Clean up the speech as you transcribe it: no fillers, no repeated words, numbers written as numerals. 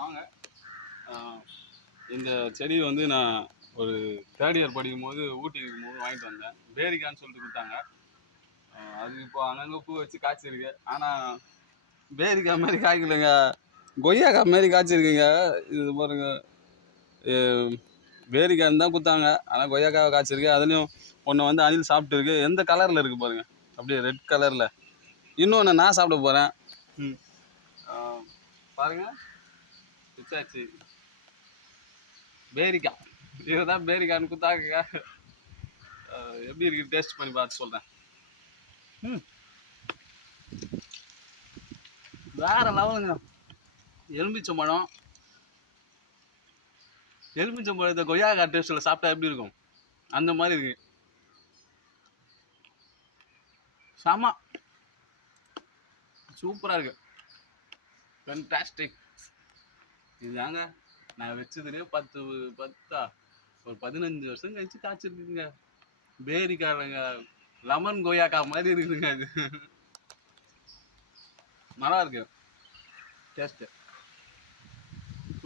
வாங்க. இந்த செடி வந்து நான் ஒரு தேர்ட் இயர் படிக்கும்போது ஊட்டி இருக்கும்போது வாங்கிட்டு வந்தேன். பேரிக்கான்னு சொல்லிட்டு கொடுத்தாங்க. அது இப்போ அங்கங்கே பூ வச்சு காய்ச்சிருக்கு. ஆனால் பேரிக்காய் மாதிரி காய்க்கலைங்க, கொய்யாக்காய் மாதிரி காய்ச்சிருக்குங்க. இது பாருங்க, பேரிக்காய்ன்னு தான் கொடுத்தாங்க, ஆனால் கொய்யாக்காவை காய்ச்சிருக்கு. அதுலேயும் ஒன்று வந்து அணில் சாப்பிட்டு இருக்கு. எந்த கலரில் இருக்குது பாருங்கள், அப்படியே ரெட் கலரில். இன்னொன்று நான் சாப்பிட போகிறேன். பாருங்க, பிச்சாச்சு பேரிக்காய். இதுதான் பேரிக்காய்னு கொடுத்தாங்க. எப்படி இருக்கு டேஸ்ட் பண்ணி பார்த்து சொல்கிறேன். வேற லெவலுங்க. எலுமிச்சம்பழம் எலுமிச்சம்பழத்தை கொய்யாக்காய் டேஸ்ட்டில் சாப்பிட்டா எப்படி இருக்கும் அந்த மாதிரி இருக்கு. செம சூப்பராக இருக்கு, ஃபேன்டாஸ்டிக். இதுதாங்க நான் வச்சதுலேயே 15 வருஷம் கழிச்சு காய்ச்சிருக்குங்க. பேரிக்காய்ங்க, லெமன் கொய்யாக்காய் மாதிரி இருக்குதுங்க. அது நல்லா இருக்கு டேஸ்ட்டு.